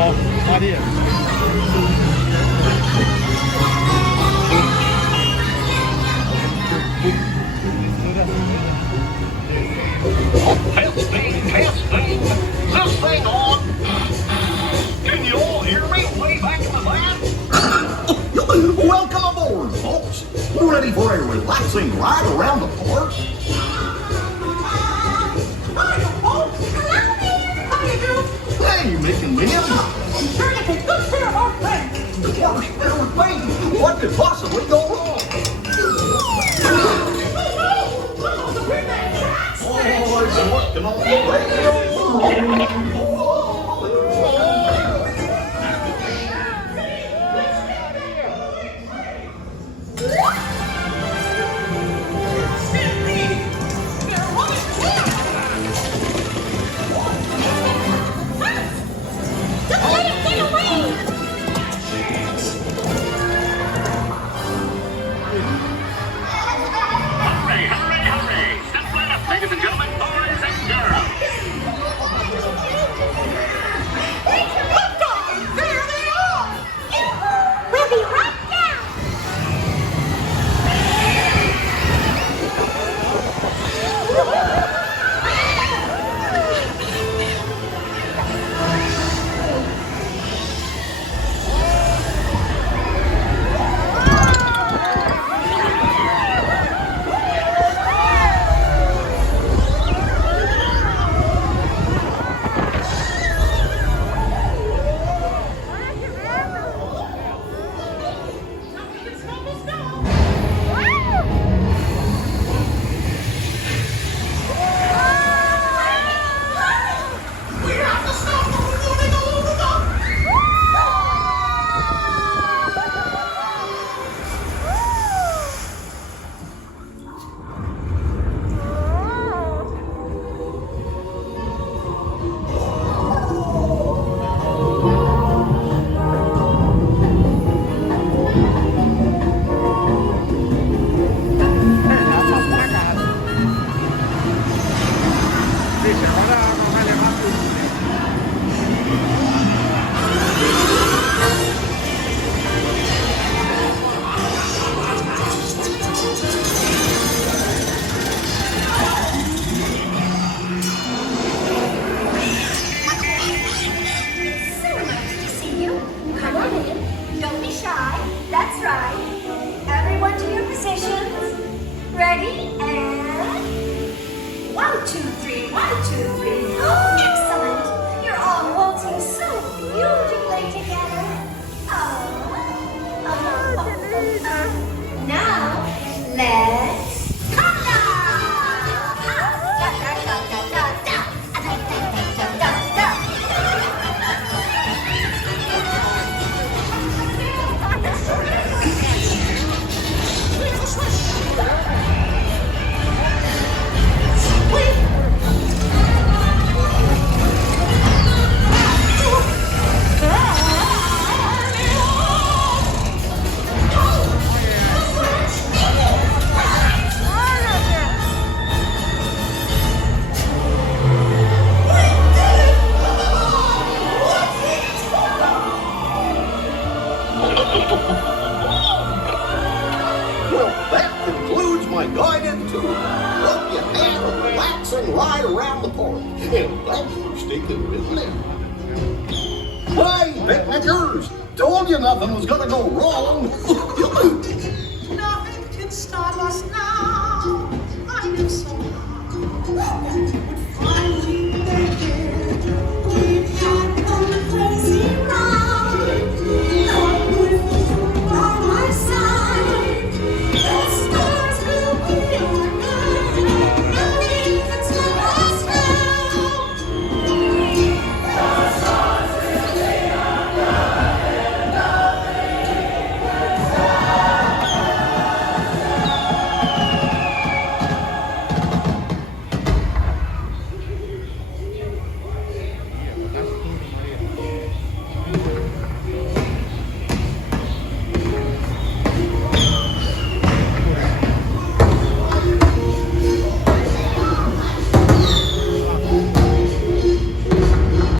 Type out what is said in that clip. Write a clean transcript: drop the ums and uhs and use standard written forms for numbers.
So, right here. Testing. This thing on. Can you all hear me way back in the van? Welcome aboard, folks. We're ready for a relaxing ride around the park. Hey, Mick and Lynn. The park's filled with pain. What could possibly go wrong? Oh, I've been working on the radio. Ladies and gentlemen, boys and girls. There they are! We'll be right down! Ready? And 1, 2, 3, 1, 2, 3. Excellent! You're all waltzing so beautifully together. Now, let's come Well, that concludes my guided tour. Hope you had a relaxing ride around the park. And thanks for sticking with me. Hey, picnickers! Told you nothing was gonna go wrong. Nothing can stop us now.